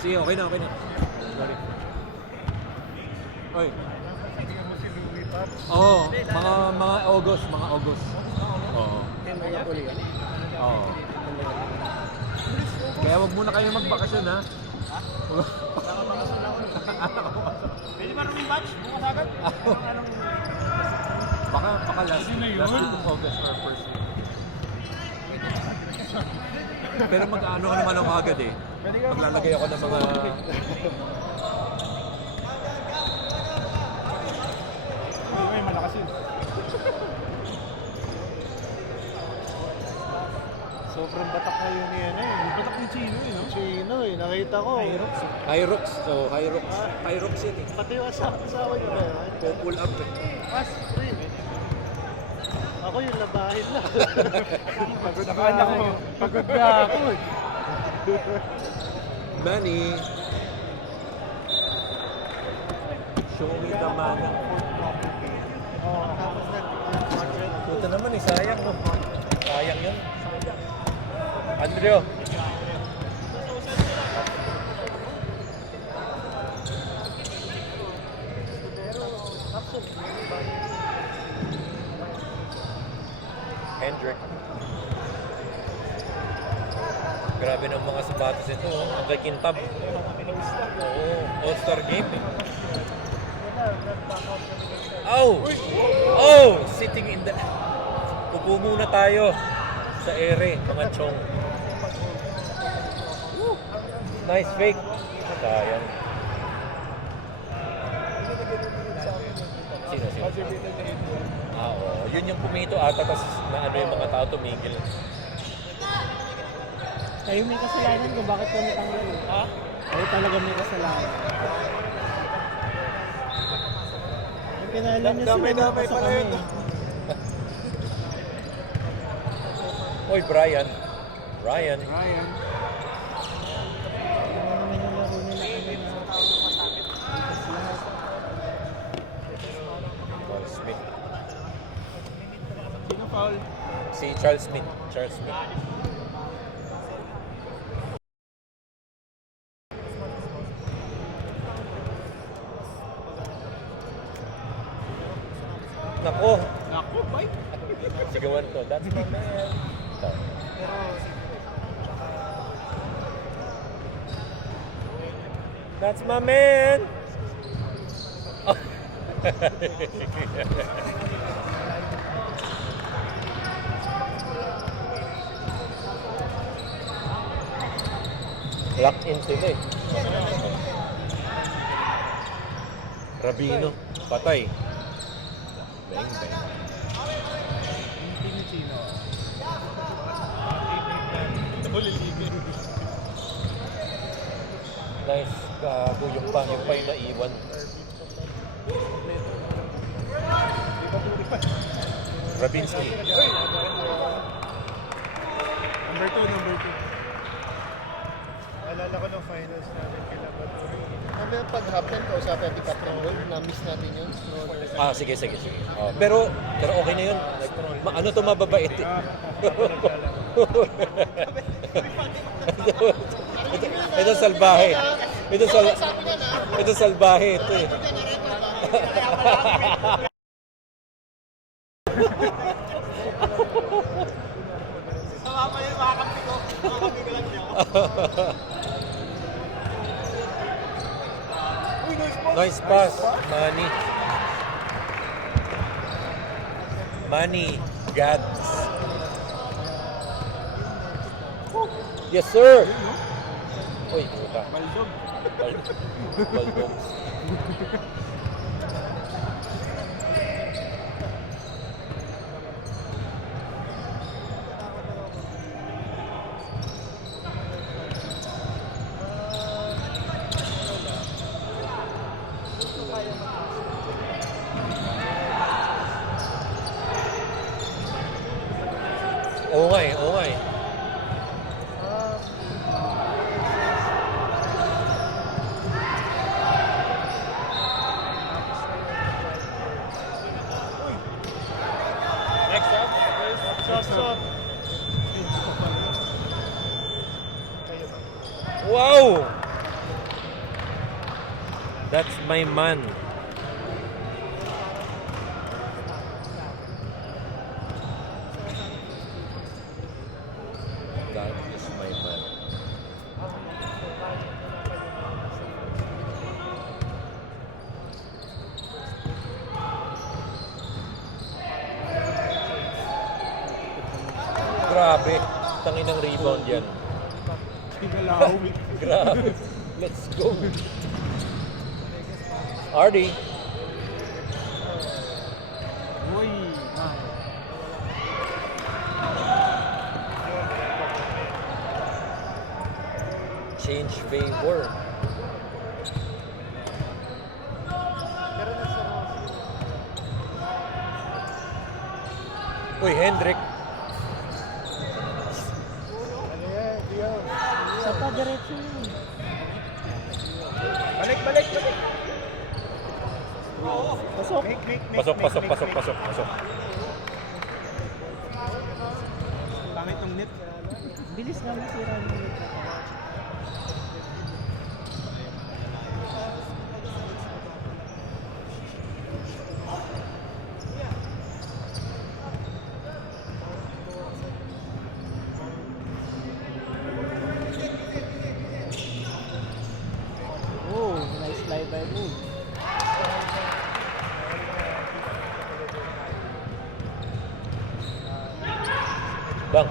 Sige, okay na, okay na. Sorry. Oy. Oo, mga August, mga August. Oo. Oo. Kaya wag muna kayo magbakasyon, ha? Pwede ba rin match? Bukas agad? Baka last week of August or first week. Pero mag-ano ko naman ako agad eh. Maglalagay ako ng mga... May malakas yun. Sobrang batak na yun yan eh. Batak ni Chino eh, no? Chino eh, nakita ko. Hyrox. So, Hyrox. Hyrox yun eh. Pati yung asawa niyo ba yun? Pull up eh. Free. Ako yung labahin lang. Pagod na ako. Pagod na ako eh. Manny. Show me the mana. Puta naman eh, sayang no. Sayang yun. Andrew. Hendrick. Grabe ng mga sapatos ito. Ang kay Kintab. Oo, All-Star game eh. Oh! Oh! Sitting in the... Upo muna tayo sa ere, mga chong. Nice fake. Sayang. Sino? Oo. Yun yung pumito ata, tapos na ano yung mga tao tumigil. Kayo may kasalanan kung bakit kami tanggal eh. Ha? Kayo talaga may kasalanan. Yung kinalan niyo sila Damay-damay napasa pala kami. yun. Oy, Brian. Brian. Ano naman yung laro nila kanina. Likas lahat. Charles Smith. Sino foul? Si Charles Smith. Charles Smith. Nako. Naku, bye. Sigawan to. That's my man. That's my man. Lock in sila eh. Rabino, patay. Bang, bang. Hindi ni Chino. Nice. Gago, yung pa yung naiwan. Rabinski. Number 2. Alala ko ng finals natin kila Baturi. Ano yung pag-happen ko sa Petit Captain World? Na-miss natin yun. Sige. Pero okay na yun. Like, ano to mababait eh. Ito salbahe. Ito salbahe ito eh. Sama yun, makakampi ko. Makakampi ko lang niya. Nice pass, Manny. Manny Gads. Yes, sir. Uy, puta. Baldog. Baldog. Oo nga eh. Next up. Shot. Wow! That's my man. That is my man. Grabe. Tangin ng rebound yan. Grabe. Let's go. Ardy. Uy. Change favor. Uy, Hendrik. Sa pa, diretso yun. Balik. Pasok. Pasok. Pangit ng net. Bilis na masira mo. Oh, nice fly-by move. Bang.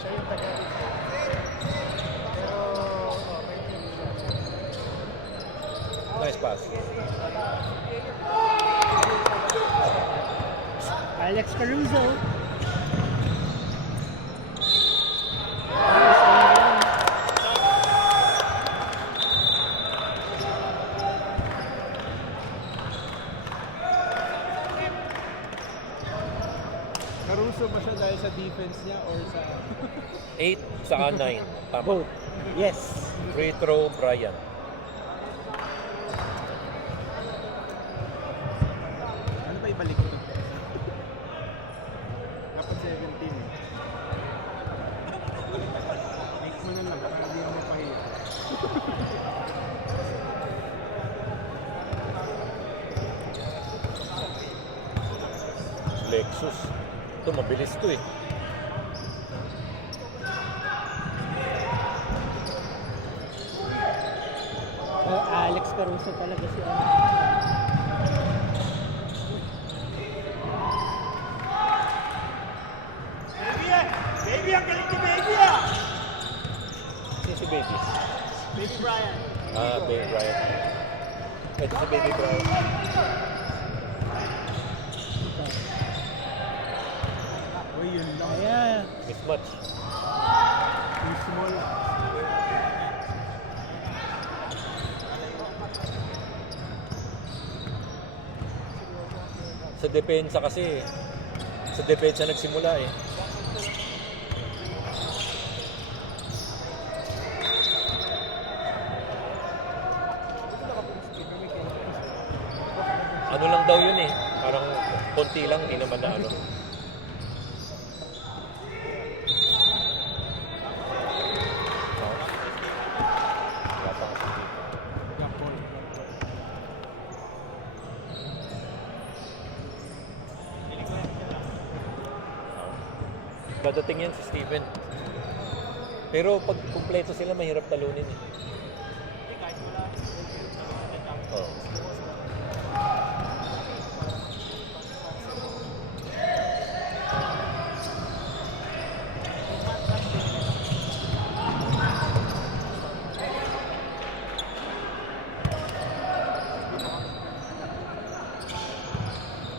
Siya yung taga. Nice pass. Alex Caruso. Caruso ba siya dahil sa defense niya or sa... 8 sa 9. Tama. Both. Yes. Free throw, Brian. Ano ba ibalik ko? Dapat 17 eh. Make mo na lang para hindi mo mapahiya. Lexus. Ito, mabilis to eh. Alex Caruso talaga si ano. Baby, ang galing ni Baby ah! Si Baby. Baby Brian. Baby Brian. Ito si Baby Brian. Uy, yun lang. Ayan. Mismatch. Too small. Sa depensa kasi. Sa depensa nagsimula eh. Ano lang daw yun eh. Parang konti lang, hindi naman na ano. Wala pa kasi dito. Gapol. Dadating yan si Steven. Pero pag kumpleto sila, mahirap talunin eh. Oh.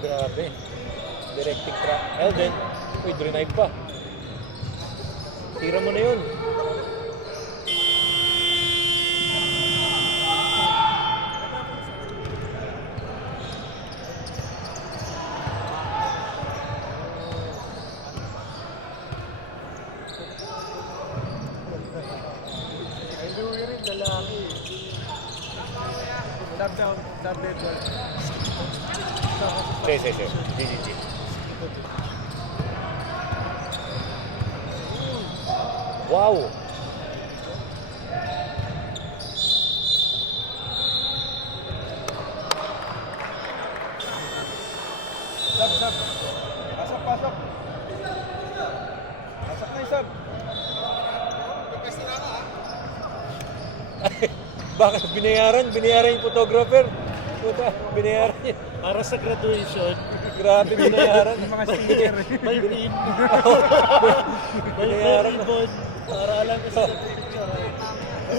Grabe. Directing track. Elden. Uy, drenade pa. Tira mo na yun. Ay, Louie rin, lalaki. Sub down. Sub red ball. Sige. GGG. Wow! Sub. Pasok. Pasok na yung sub. Bakit binayaran? Binayaran yung photographer. Puta, binayaran niya. Para sa graduation, Grabe binayaran. Yung mga sticker. may pin, may Binayaran. ribbon, para alam ko sa picture.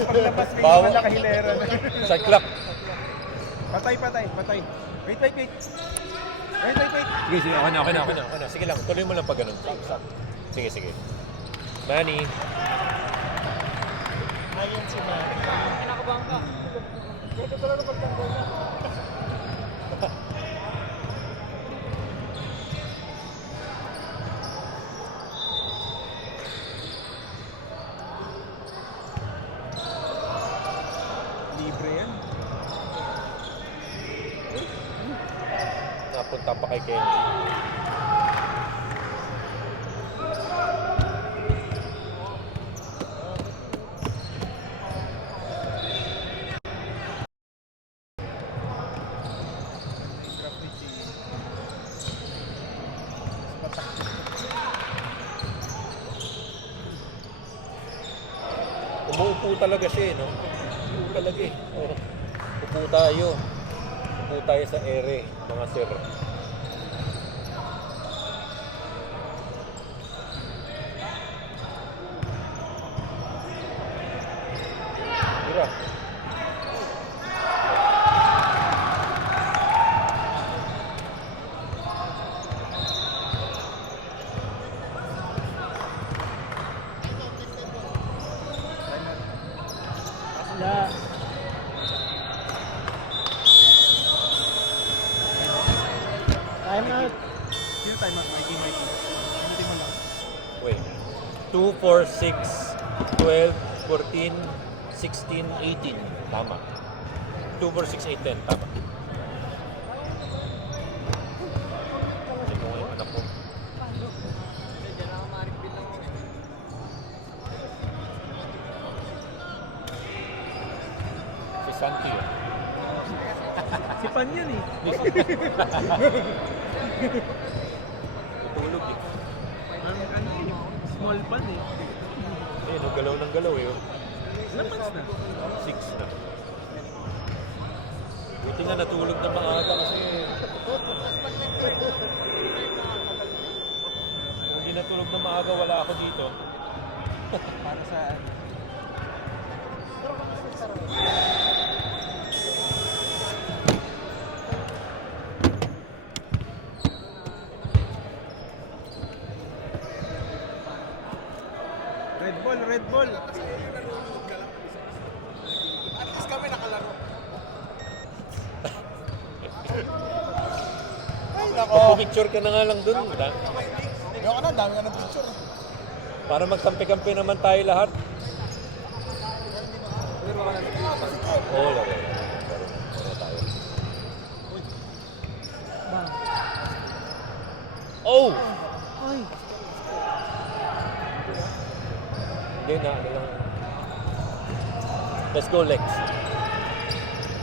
Paglabas may Bawa. mga nakahilera na. Sa clock. Patay. Wait. Sige, okay na. Sige lang, tuloy mo lang pag ganun. Sige. Manny. Ayan si Manny. Kinakabahan ka. Ito talaga pagtanggol na. Libre yan. Napunta pa kay Kenny. Umuupo talaga siya no? Umuupo talaga Oh. Upo tayo. Upo tayo sa ere, mga sir. Tira. Yeah. Time out. Sino time out? Mikey. Hindi mo lang. Wait. 2, 4, 6, 12, 14, 16, 18. Tama. 2, 4, 6, 8, 10. Tama. Ito nga yung anak ko. Si Santi yun. Si Pan yan eh. Tutulog eh. Small Pan eh. Eh, no, galaw ng galaw eh. Ilang months na? 6 na. Buti nga natulog na maaga kasi kung hindi natulog na maaga, wala ako dito. Para saan? Red ball. At least kami nakalaro. Ay, nako. Picture ka na nga lang dun. Yung ano, dami nga ng picture. Para magkampi-kampi naman tayo lahat. Oo, laro. Laro tayo. Oh! Ay, Hindi na, ano lang. Let's go, Lex.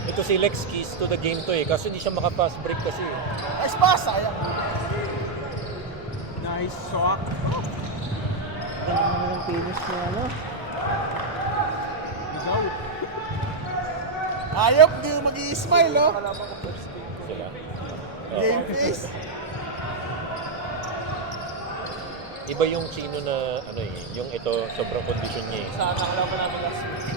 Ito si Lex, keys to the game to eh. Kaso hindi siya maka-fast break kasi. Nice pass, sayang. Nice shot. galing naman ang finish niya, ano? Ayop, hindi mo mag-i-smile, oh. Sila. Game face. Iba yung Chino na, ano eh, yung ito, sobrang condition niya eh. Sa nakalaban namin last week.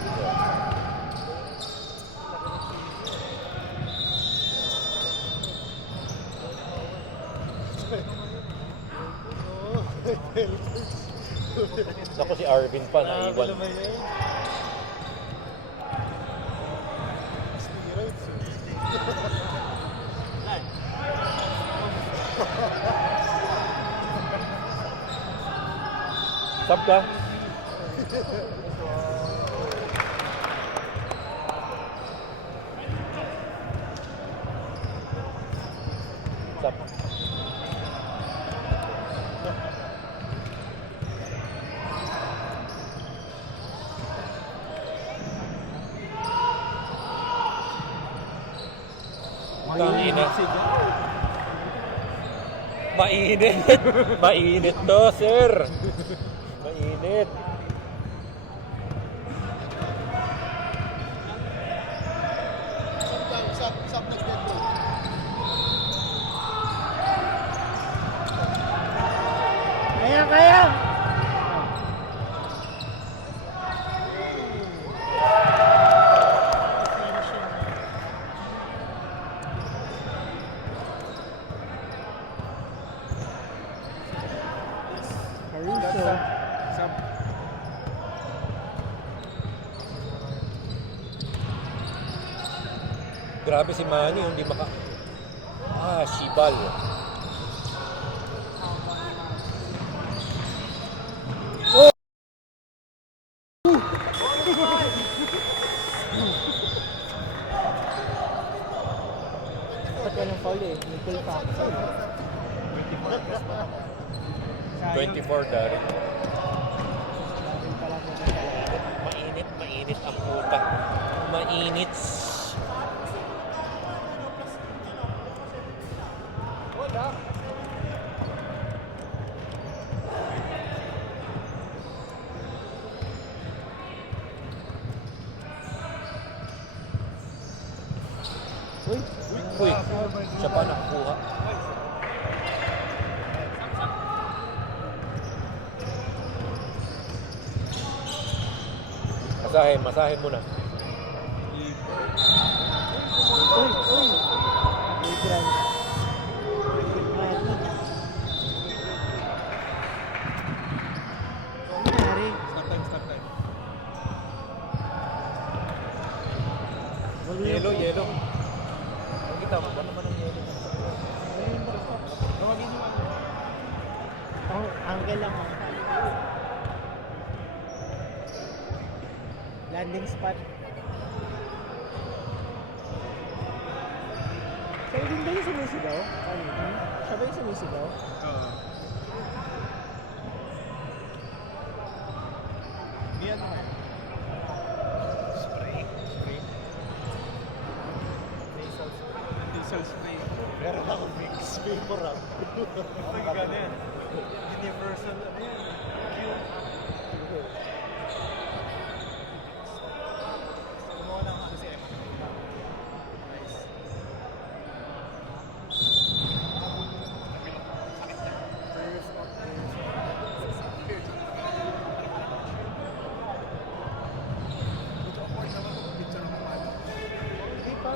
Ako si Arvin pa, naiwan. Sab ka? Tangina. Mainit. Mainit to, sir. Mainit. Kaya! Caruso. Grabe si Manny, hindi maka... Shibal. Ba't walang foul eh? May full factor. 24 dari. Dahil pala mo na talaga. Mainit, mainit ang puta. Mainit. Uy! Uy, siya pa nakakuha. Masahe muna. Uy! Uy! May grand. Mayat na. Ano nangyari? Stop time. Yelo. Nakita mo ba naman ang yelo? Ang angle lang ako. Landing spot. Siya din ba yung sumisigaw? Ano? Siya ba yung sumisigaw? Yan mo. Nasal spray. Meron ako mix paper up. Ay, ganyan. Universal. Gumawa lang ako si Emma. Nice. Hindi pa.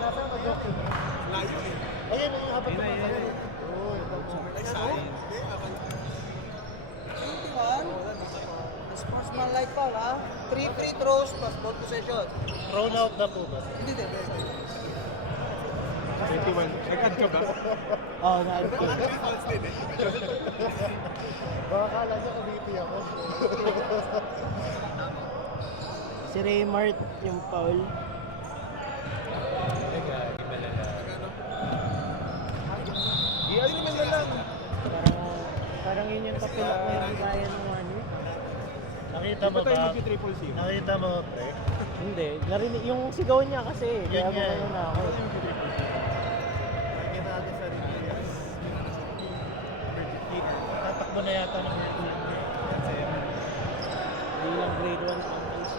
Nasa mag-document. Ayan, yung habang Ayun. Oo, ito. Sportsman-like foul, ha? 3 free throws plus ball possession. Thrown out na po ba? Hindi din. 21. Nag-add ka ba? Oo, na-add ko. Baka kala niya kamiti ako. Si Raymart yung foul. Ano naman na lang? Parang yun yung kapilak na yung gaya ng ano. Nakita Di mo ba tayo ba? mag-triple C? Nakita mo, pre? Hindi, narinig yung sigaw niya kasi. Kaya Yun nga eh. gumano na ako. Nakita natin sa Rivias. Tatakbo na yata ng Hercules. Hindi lang grade 1 ang ice.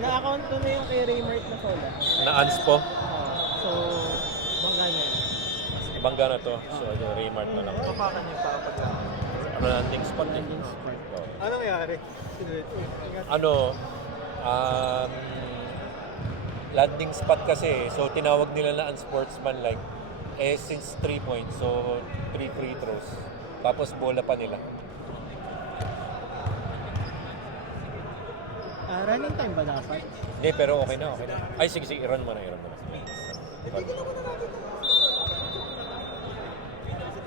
Na-account ko na yung kay Raymart na foul. Na-anspo. So, bangga niya. Ibang gana to. So, yung Raymart na lang. Papakan niya pa pag Ano landing spot eh. Landing spot. Oo. Ano nangyari? Ingat. Ano, landing spot kasi, so tinawag nila na unsportsmanlike. Since 3 points, so 3 free throws. Tapos bola pa nila. Running time ba dapat? Hindi, pero okay na. Ay, sige, i-run mo na.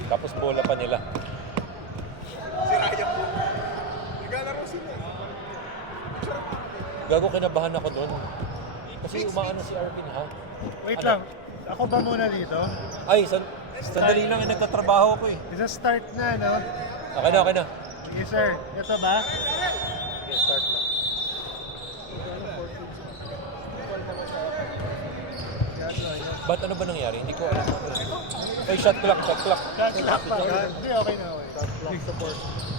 Tapos bola pa nila. Gago, kinabahan ako doon. Kasi umaano si Arvin ha. Wait Ano? lang. Ako ba muna dito? Ay, sandali lang, nagtatrabaho ko eh. Isa start na, no? Okay na, okay na. Yes, sir. Ito ba? Okay, start na. Ba't ano ba nangyari? Hindi ko alam. Ay, shot clock, shot clock. Hindi, okay na, okay.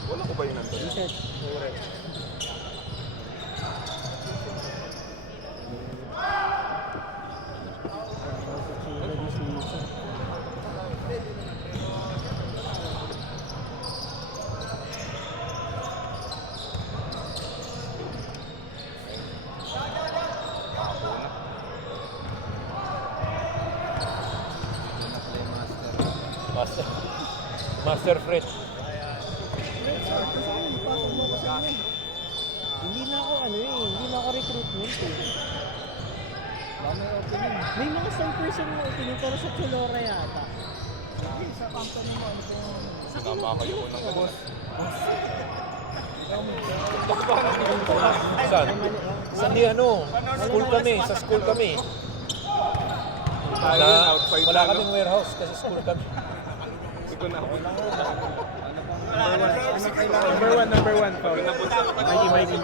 Wala ko ba yun nandun? Master. Master Fred. Hindi na ako hindi na ako recruitment eh. May opening. May mga side person na opening pero sa Chilora yata. Sa company mo, ano po yung... Sinama kayo ko ng ganun. Saan? Saan di ano? School kami, sa school kami. Outside Wala na, no? kaming warehouse kasi school kami. Hindi ko na ako. Number one, Paul. Mighty.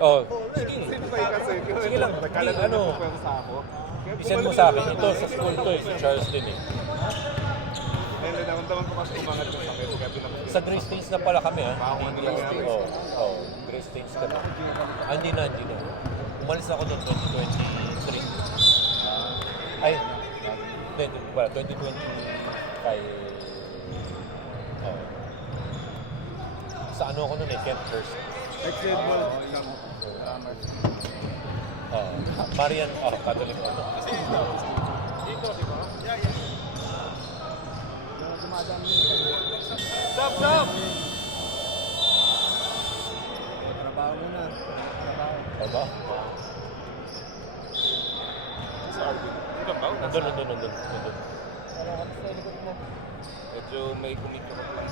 Oh, sige. Sintay kasi. Sige lang, Nagkala di, na ano, ano. Sa ako. isend mo sa akin. Ito, sa school to eh, sa Charles din eh. Ayun, naman ko kasi umangat yung sakit. Kaya pinapagod. Sa Grace Stains na pala kami ha. Baka kung ano nangyari. Oo, Grace Stains kami. Hindi na. Umalis ako doon 2023. Ay, hindi, wala, 2025. Oh. Sa ano ako noon eh, Kent First. Marian, Catholic ako. Stop! Stop! Aba? Sa Arvin. Ikaw ba? Nandun. Medyo may kumikot ako lang.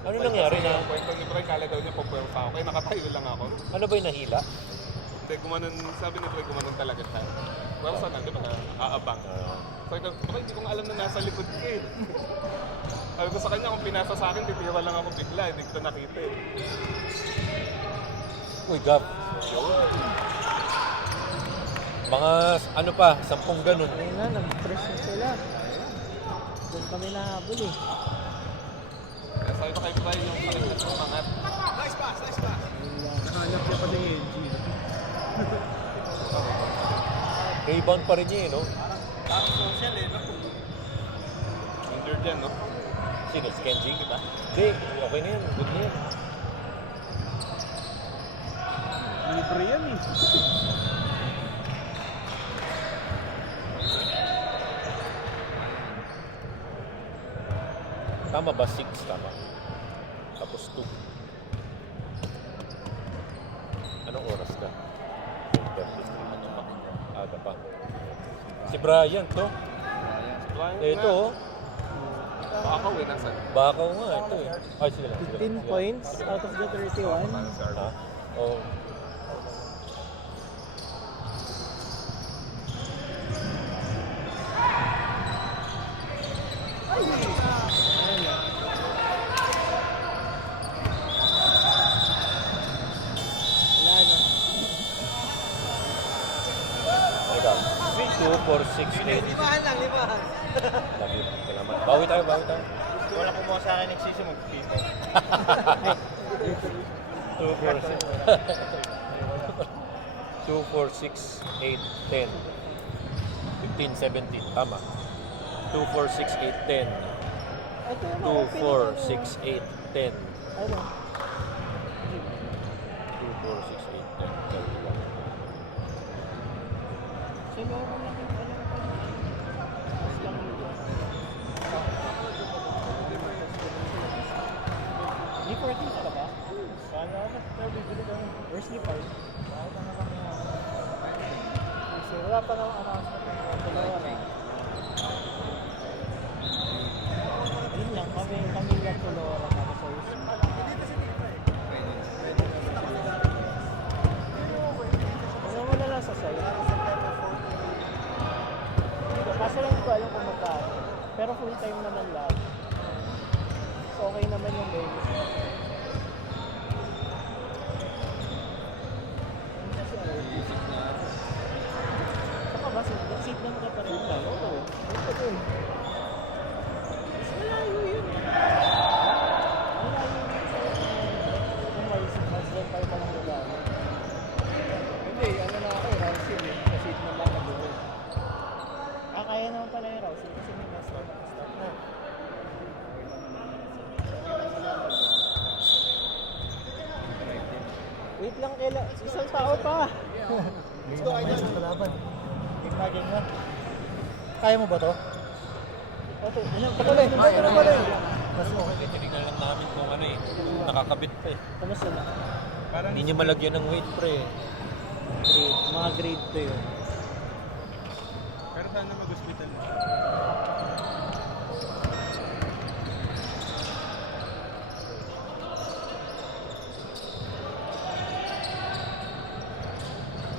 Ano nangyari na? Ang kwento ni Troy, kala daw niya papuwersa ako. Kaya nakatayo lang ako. Ano ba yung nahila? Hindi, gumanon, sabi ni Troy, gumanon talaga siya. Pero saan na, di ba, aabang. Sabi ko, okay, hindi ko nga alam na nasa likod ko eh. Sabi ko sa kanya, kung pinasa sa akin, titira lang ako bigla. Hindi ko nakita eh. Uy, Gab. Mga ano pa, 10 ganun. Ayun na, nag-press na sila. Doon kami nahabol eh. Kaya sabi ko kay Troy, yung paligid ng mangat. Nahanap niya pati yung LG. Rebound pa rin niya eh, no? Injured yan, no? Sino? Si Kenji? Hindi, okay na yan. Good na yan. Libre yan eh. Tama ba? 6 tama. Tapos 2. Anong oras ka? 33. Ano pa? Aga pa. Si Brian to. Ito oh. Baka uwi, nasan? Bakaw nga ito eh. Ay, sige lang. 15 points out of the 31. Ha? Oh. Wala na. Teka. 2, 4, 6, 8. Limahan lang, limahan. Love you. Salamat. Bawi tayo. Wala kumuha sa akin nagsisi mag-pito. 2, 4, 6, 8, 10. 15, 17. Tama. 2, 4, 6, 8, 10. 2, 4, 6, 8, 10. 2, 4, 6, 8, 10. Ano? 31. So, meron lang yung mas lang yun. Di 14 ka ba? Where's ni Paul? Wala pa na announcement. Dalawa na. Yun lang, kami lang Tulora kami sa Usman. Ano mo na lang sa site? time naman lahat. So okay naman yung bonus. Saka ba, seat lang ka pa rin ba? Oo. Ito dun. Mas malayo yun. Malayo yun sa kung mas doon tayo palang lugar. Hindi, ano na ako, Rousey eh. Sa seat na lang na buhay. Kaya naman pala yung Rousey kasi may mas na stop na. Wait lang, isang tao pa. Let's go, Idol. Kalaban. Game na, game na. Kaya mo ba to? Okay, ano? Patuloy, patuloy. Mas okay, tinignan lang namin kung ano eh. Nakakabit pa eh. Kamusta na? Hindi niya malagyan ng weight pre. Mga grade 2 yun. Pero sana mag-hospital na.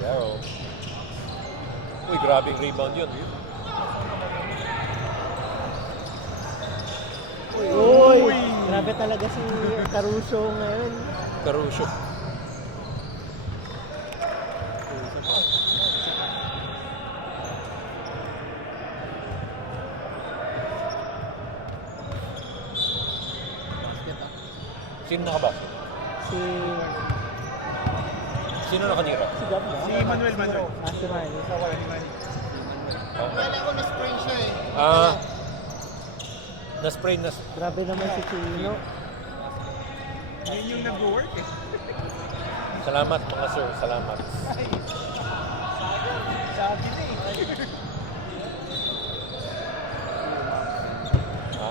Yarrow. Uy, grabing rebound yun. Uy! Grabe talaga si Caruso ngayon. Caruso. Sino nakabasa? Si Sino nakanira? Gab ba? Si Manuel. Ah, si Manny. Ah, na-spray na. Grabe naman si Chino. Yun yung nag-work eh. Salamat mga sir, salamat. Sabi na eh. Ha?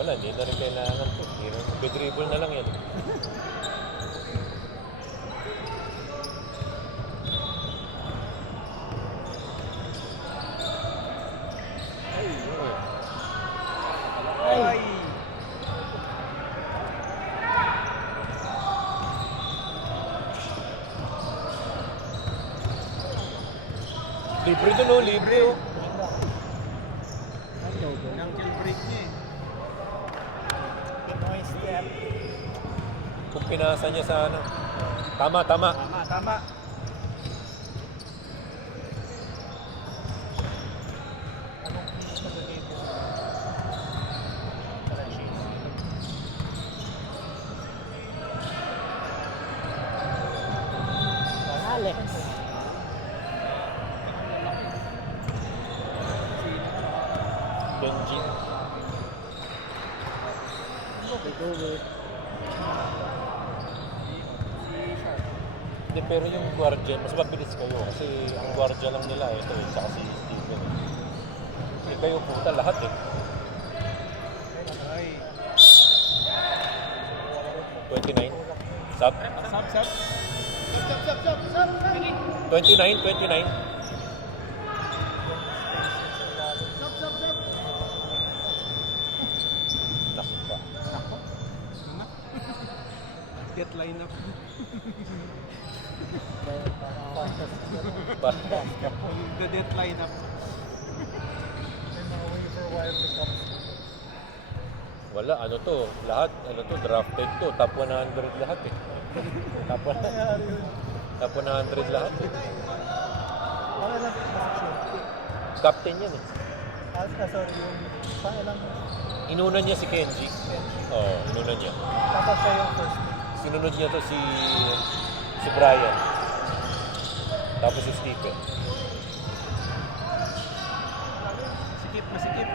Wala, hindi na rin kailangan to. Bidribble na lang yan. Ay. Libre dun oh, libre oh. Ano ba? Ankle break niya eh. Pinoy step. Kung pinasa niya sa ano. Tama, tama. Tama. Anong piece na bagay mo? Alex. Benji. Take over. Hindi, pero yung guardian, mas mabilis kayo kasi ang guardia lang nila ito eh, tsaka si Steven. Hindi kayo puta lahat eh. Ay. 29. Sub? Sub. 29, 29. Nakpa. Get line up. Basta. The death line up. May mga waiver wire pickups. Wala, ano to, lahat, ano to, drafted to, top 100 lahat eh. Top 100, Nangyari yun. top 100 lahat eh. Bakit lang position? Captain yan eh. Sorry, yung pangilang. Inuna niya si Kenji. Oo, inuna niya. Tapos siya yung first. Sinunod niya to si Brian. Tapos si Stephen. Masikip.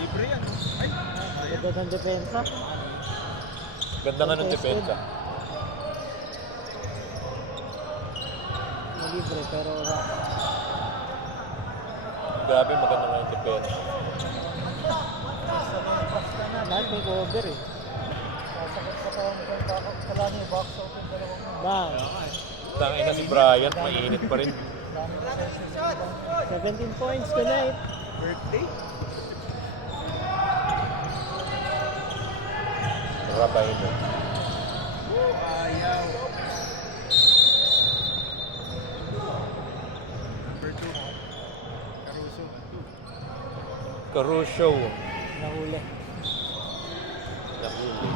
Libre yan. Ay, Ganda ng depensa. Ganda nga ng depensa. Libre pero rock. Grabe, maganda nga yung depensa. Lahat may cover eh. Kala niya box out yung dalawang mo. Bang! Tangin na si Brian, mainit pa rin. 17 points tonight. birthday. Rabay mo. Ayaw. Number 2. Caruso. Caruso. Nahuli. Nahuli.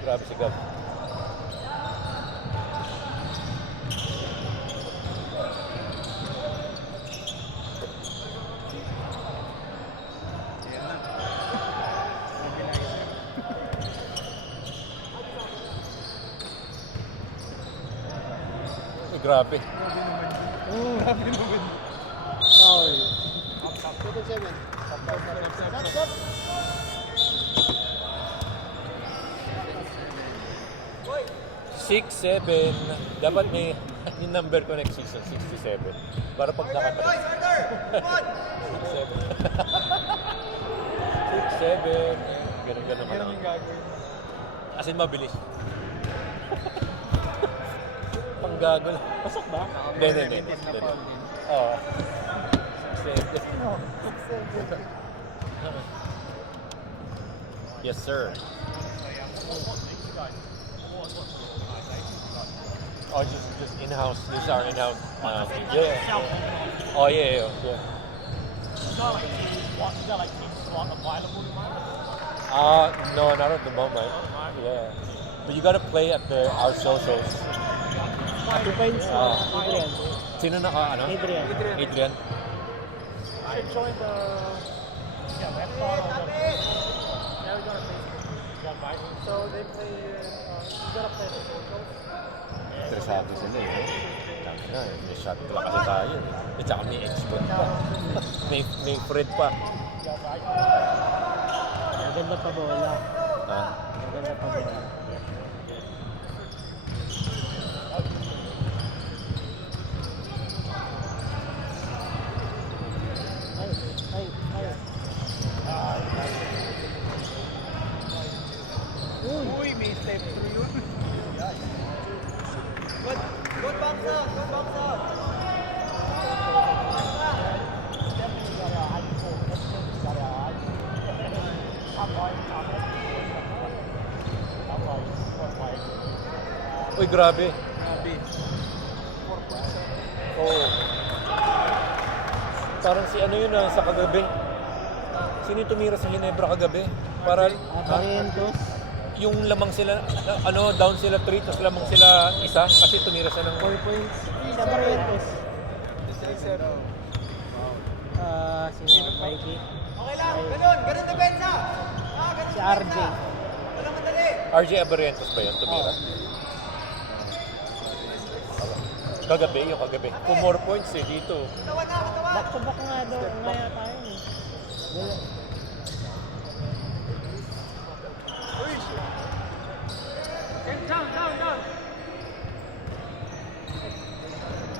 Grabe si Gab. Ay, grabe. Foul. 6-7. Dapat may yung number ko next season, 67. Para pag nakatry. 6-7. Ganun-ganun ka lang. As in, mabilis. Panggago lang. Pasok ba? Hindi. Oo. 6-7. Yes, sir. Oh, just in-house. This is our in-house. Yeah. Oh, yeah. No, not at the moment. Yeah. But you gotta play at our socials. 2 points. Adrian. Sino ano? Adrian. Adrian. Should join the so they play you gotta play the socials. Interesado sila eh. Tama na, may shot lang kasi tayo. At saka may expert pa. may Fred pa. Maganda pa bola. Ha? Maganda pa bola. Uy, may step through yun. Good bounce out, good bounce out. Uy, grabe. Grabe. Oo. Parang si ano yun sa kagabi. Sino yung tumira sa Ginebra kagabi? Para Barrientos. yung lamang sila, down sila 3, tapos lamang sila isa kasi tumira siya ng 4 points. Sa Barrientos. Sino? Mikey. Okay lang, ganun depensa. Ganun Si RJ. Walang madali. RJ Abarrientos ba yun tumira? Kagabi, yung kagabi. 2 more points dito. Back to back nga daw. Nga tayo eh. Wala.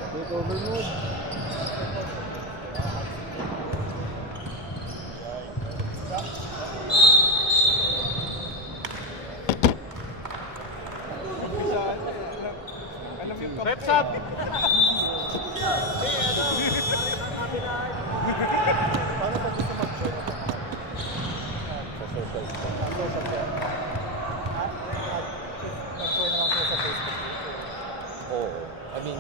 Take over mode. Reps up! Oo. I mean,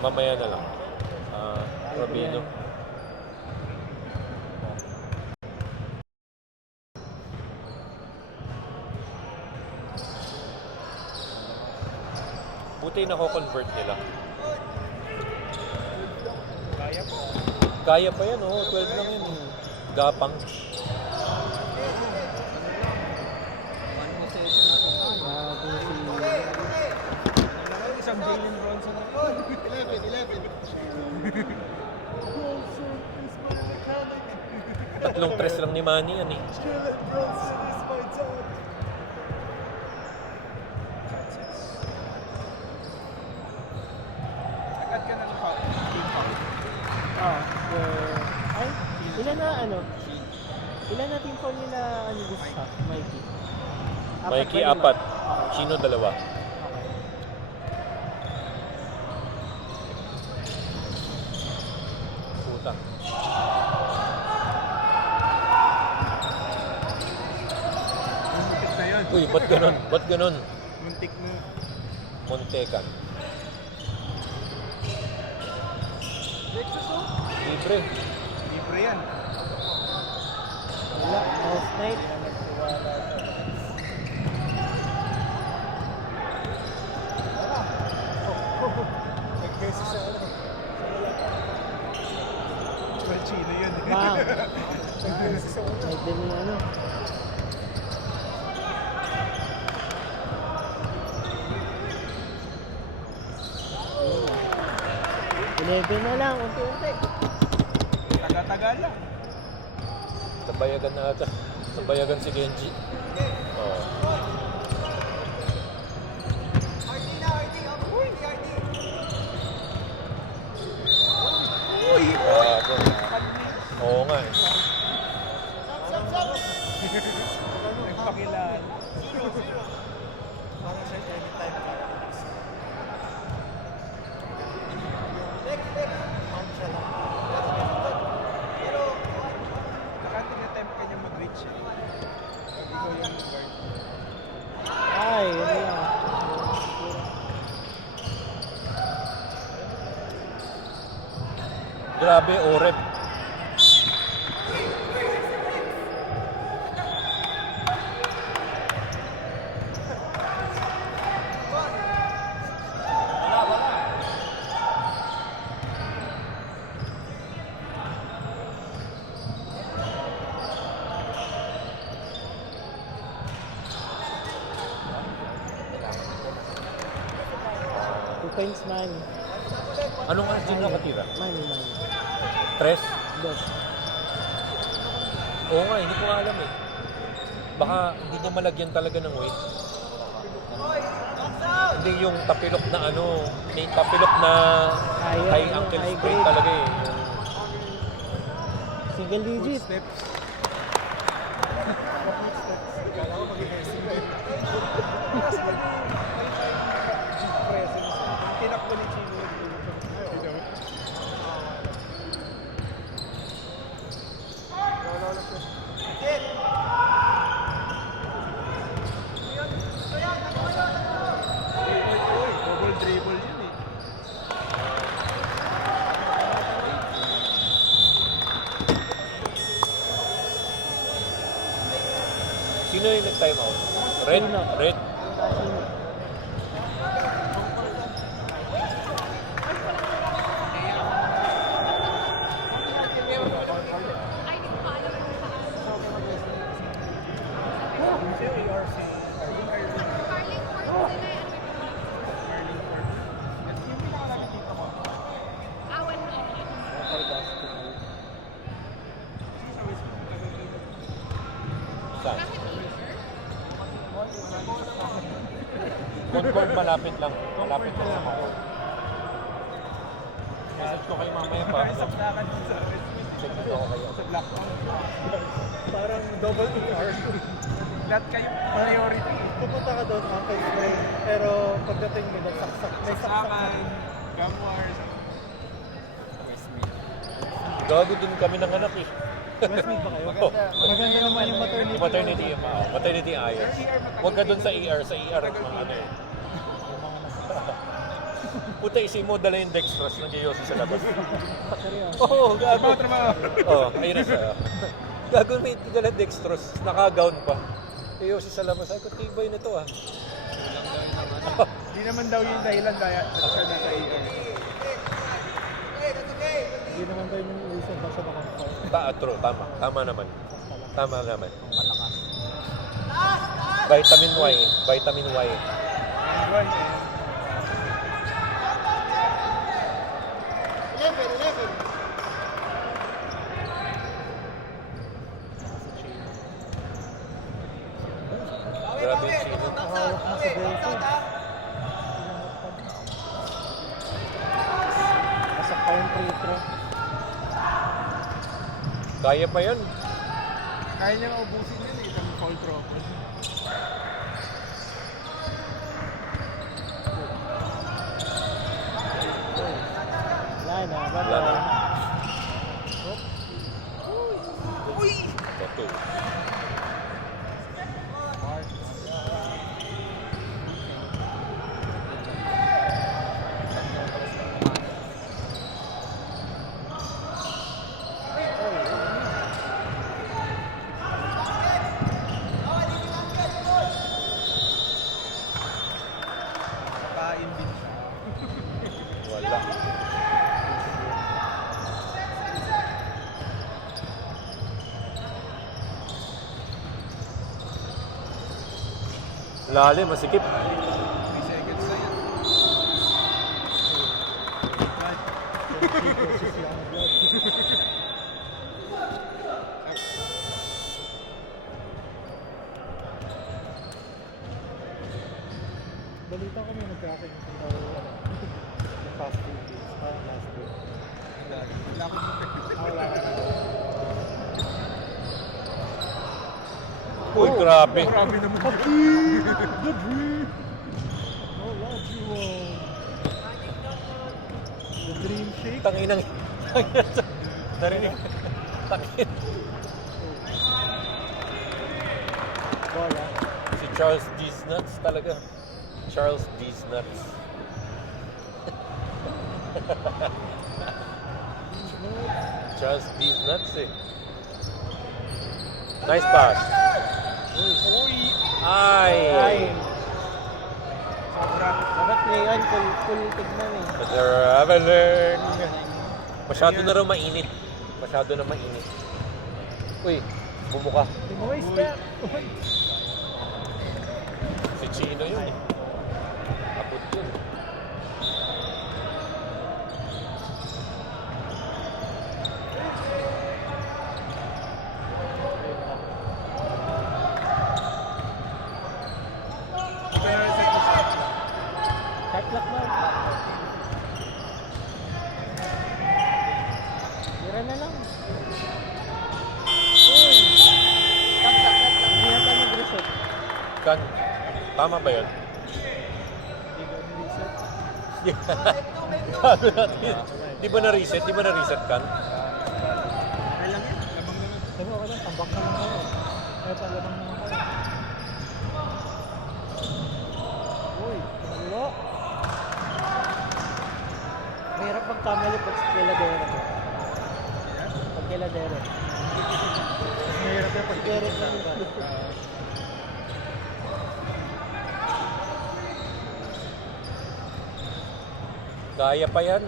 mamaya na lang. Robino. Buti nako-convert nila. Kaya pa yan, 12 lang yun. Gapang. Isang Jalen Bronson na yun. 11. 3 lang ni Manny yan eh. Jalen Bronson is my dog. Agad ka na lang pa. Ay, ilan na team foul nila gusto? Mikey. Mikey, ba 4. Chino, 2. Okay. Puta. Muntik na yun. Uy, ba't ganun? Ba't ganun? Muntik na. Montecan. Libre. Libre yan. Wala, off night. Nag-beses sa ano. Well, Chino yun eh. Bang! Nag-beses sa ano. May din yung ano. Ayun. 11 na lang, unti-unti. Taga-taga lang. Nabayagan na ata. Nabayagan si Genji. Oh. Gago. Oo nga eh. Nagpakilaan. Parang siya anytime ka. Mount siya lang. Nakatiga-time ka niya mag-reach eh. Pag ikaw yung guard. Ay, yun lang. Grabe, Oreb. Two points man. Anong margin nakatira? Money. Tres? Dos. Oo nga, hindi ko nga alam eh. Baka hindi niya malagyan talaga ng weight. Hindi yung tapilok na ano, may tapilok na Ayun, high yung ankle high sprain grade. talaga eh. Single digit. Steps. Kala ko mag-rehearsal na yun. Kasi presence. Tinakbo ni Chino yung dito. Double dribble yun eh. Sino yung nag-time out? Red? Sino? Red? Saan? Concord malapit lang. Malapit lang sa Concord. Message ko kayo mamaya pa. Check dito ako kayo. Sa black parang double ER. Lahat kayo priority. Pupunta ka doon, ankle sprain. Pero pagdating mo doon, saksak. May Saksakan, gum wars. Gago dun kami ng anak eh. Westmead ba kayo? Maganda naman yung maternity. Maternity, maternity ayos. Huwag ka dun sa ER. Sa ER, mga ano eh. Puta, isin mo, dala yung dextrose ng Giyosi sa labas. Oo, gago. Oo, ayun na siya. Gago, may dala dextrose. Naka-gown pa. Giyosi sa labas. Ay, kutibay nito ah. Hindi naman daw yung dahilan dahil siya nasa ER. Hindi naman tayo yung reason ba siya naka-comfort. True, tama. Tama naman. Tama naman. Vitamin Y. Vitamin Y. Android eh. Grabe yung sino. Nakahawak na si Delphi. Masak pa yung free throw. Kaya pa yan. Kaya niya maubusin yun eh, isang foul trouble. Wala na, Wala na. bye-bye. Ito. Lalim, masikip. 3 seconds na yan. Balita ko may nagkakainsan daw ng fast food days. Parang last week. Wala akong Wala ka na. Uy, grabe. Grabe naman. The dream! Oh, love you all. The dream shake. Tanginang. Narinig. Tangin. Bola. Si Charles D's Nuts talaga. Charles D's Nuts. Charles D's Nuts eh. Nice pass. Uy! Ay! Ay! Sobra. Dapat ngayon, full tignan eh. Traveling. Masyado na raw mainit. Masyado na mainit. Uy, bumuka. Timoy step! Si Chino yun eh. Abot yun. Ito na reset ko siya. Shot clock na. Tira na lang. Uy! Hindi yata mag-reset. Kan, tama ba yun? Hindi ko reset. Sabi natin. Di ba na-reset? Di ba na-reset kan? Okay lang yan. Lamang naman. Sabi ko lang, tambak na lang ako. Kaya palabang na ako. Uy, tumalilo. Mahirap magkamali pag kiladero. Pag kiladero. Mahirap yan pag Kiladero lang ba? Kaya pa yan.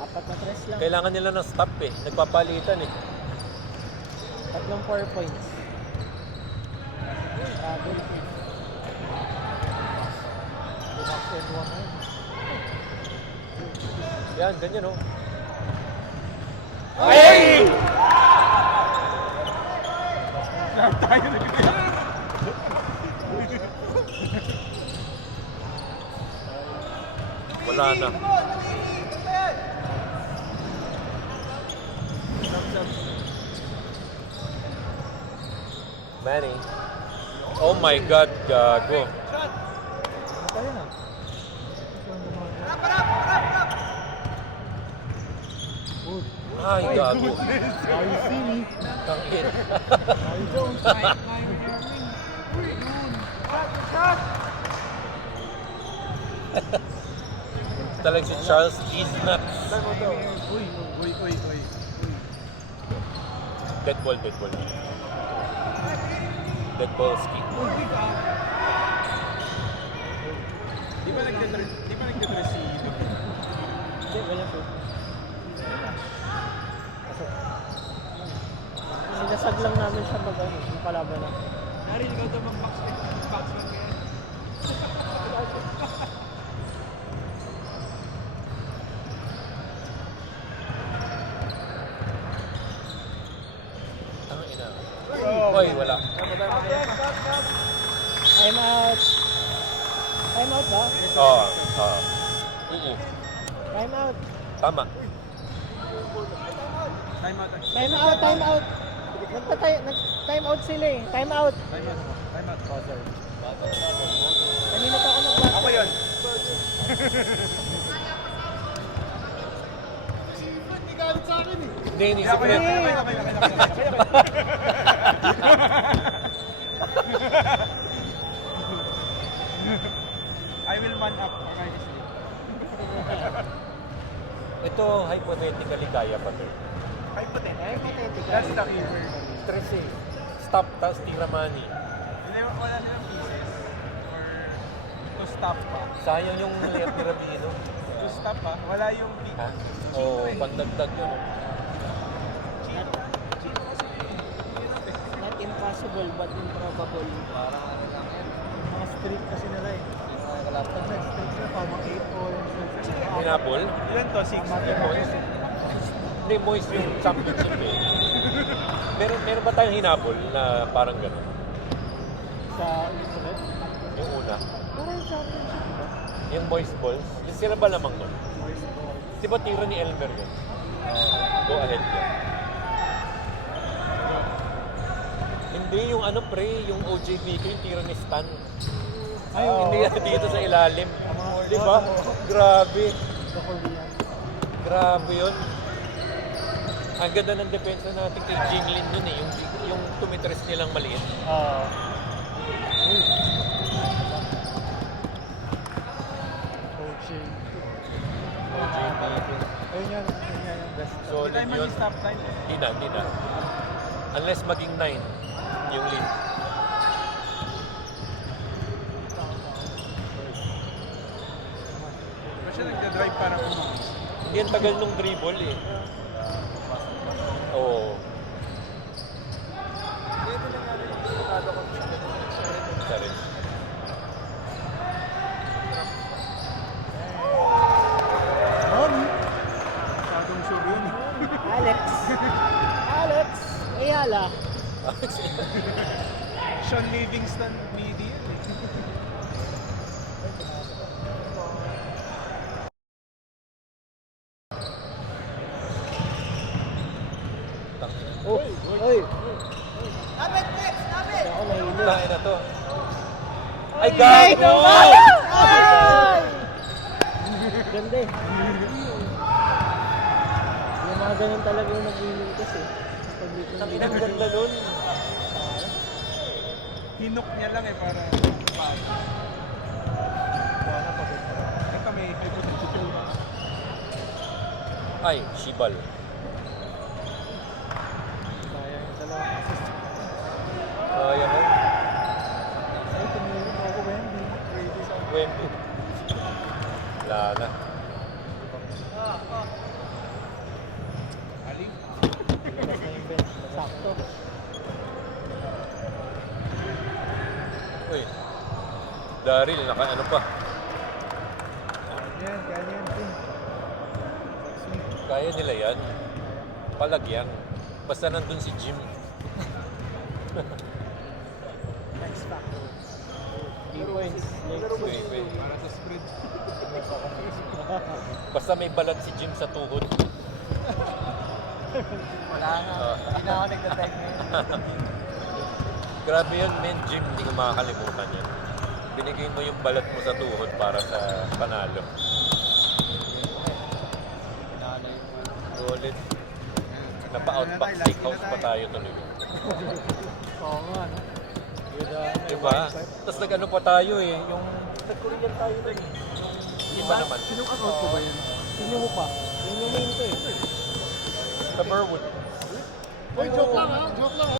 Apat na tres lang. Kailangan nila ng stop eh. Nagpapalitan eh. Tatlong 4 points. Double. Relax and one na yun. Yan, ganyan oh. Ay! Lahat tayo nagkakita. Wala na. Manny. Oh my God, gago. Ano pa yun ah? Good. Ay, gago. Now you see me. Tangin. Now you don't. Talagang si Charles D's Nuts. Uy, uy, uy, uy. Dead ball, dead ball. Dead ball ski. Di ba nagtitress si Hindi, wala po. Pasok. Sinasag lang namin siya mag-ano, yung palaban na. Narinig ko ito mag-boxman kaya. Ang ina. Oy, wala. Time out. Time out ba? Oo. Oo. Time out. Tama. Time out. Time out, time out. Nag-time out sila eh. Time out. Time out. Time out. Buzzer. Kanina pa ako nag-buzzer. Ako yun. Hindi galit sa akin eh. Hindi, inisip ko yan. I will man up. Ito, hypothetically, kaya pa to. Hypothetical. That's the keyword. Stress eh. Stop, tas tira money. Hindi, wala silang pieces. Or to stop pa. Sayang yung lihat ni Rabino. To stop pa. Wala yung beat. Ha? Oo, pandagdag yun. Oh. Not impossible but improbable. Parang ano lang yan. Mga mga streak kasi nila eh. Pag nag-streak sila, parang 8 points. Hinabol? Ilan to? 6 points. Hindi, Moist yung championship eh. Meron ba tayong hinabol na parang gano'n? Sa Elizabeth. Yung una. Parang championship ba? Yung Moist Balls. Yung sila ba lamang nun? Voice ball. Di ba tira ni Elmer yun? Go ahead yun. Hindi, yung ano pre, yung OJBK, yung tira ni Stan. Ay, Hindi yan dito sa ilalim. Mga- Di ba? Grabe. Sa Korean. Grabe yun. Ang ganda ng depensa natin kay Jinglin nun eh. Yung tumitres nilang maliit. Coaching. OJBK. Ayun yan yung best. Solid yun. line. Di na. Unless maging 9 yung lead. Ba siya nagda-drive para Hindi ang tagal nung dribble eh. Oo. Isa rin. Masyadong sure yun. Alex! Alex! Ayala! Sean Livingston media. Oh! Oy! Lapit, Tex! Lapit! Ako nahilo. Tayo na to. Ay, gago! Ay! Ganda eh. Yung mga ganun talaga yung nag-iinom kasi. Pag dito Ang inang ganda nun. Hinok niya lang eh para ito may hypothetical. Ay, Shibal. Sayang yung dalawang assist. Kaya mo. Ay, tumulong ako ba yan? Crazy sa Wemby. Wala na. aling. Labas na yung bench. Sakto. Uy. Daryl, ano pa? Yan, kaya yan. Kaya nila yan. Palagyan. Basta nandun si Jim. Next factor. 3 points. Wait. Para sa spread. Basta may balat si Jim sa tuhod. Wala na. Hindi na ako nagtatag ngayon. Grabe yun, men. Jim, hindi ko makakalimutan yan. Binigay mo yung balat mo sa tuhod para sa panalo. Solid. Napa-outback steakhouse pa tayo tuloy. Oo nga, no? Diba? Tapos nag-ano pa tayo eh. Yung nag-Korean tayo na eh. Iba naman. Sinong account ko ba yun? Sino mo pa? Yun yung main ko eh. Sa Burwood. Joke lang ha? Joke lang ha?